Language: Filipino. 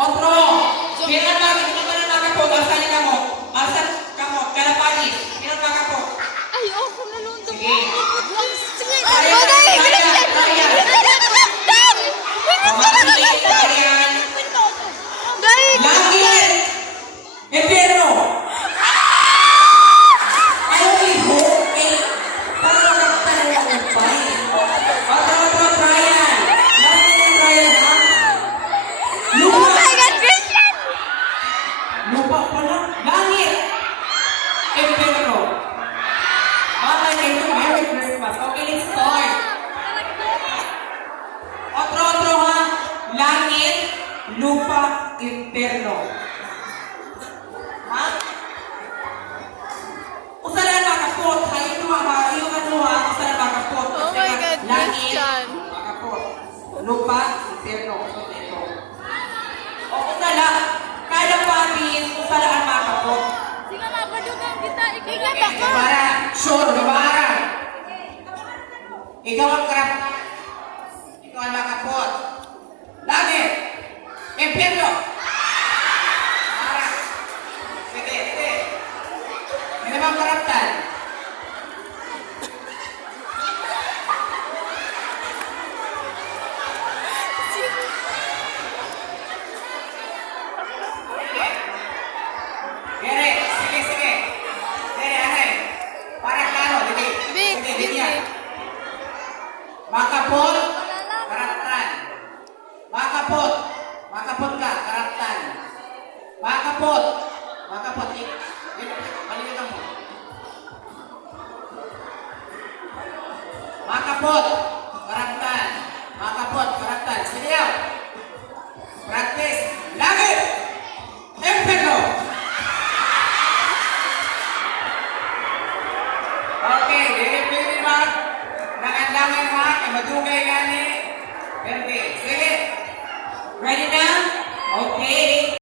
Otro. Kailan ba? Kailan ba na nakapot? Asan ka mo? Asan ka mo? Kalapanis. Kailan ba kapot? Ayoko na nung Sige. Sige, Kaya, lupa, impyerno. Ha? Usa na makapot, ha? Yung mga ha, yung ano ha, usa na makapot. Oh my God, Christian. makapot. Lupa, impyerno. O usa na, kada panis, usa na ang makapot. Sige na, padugang kita. Ikaw na. Para, sure, gabara. Ikaw ang karap. Pakapot. Pakapot. Eh. Balikan mo. Pakapot. Karaktan. Pakapot. Karaktan. Siniyaw. Practice. Lagi. Empego. Okay. Dili-pili ba? Nakandangin mo. Madugay nga ni. Perfect. Sige. Ready na? Okay.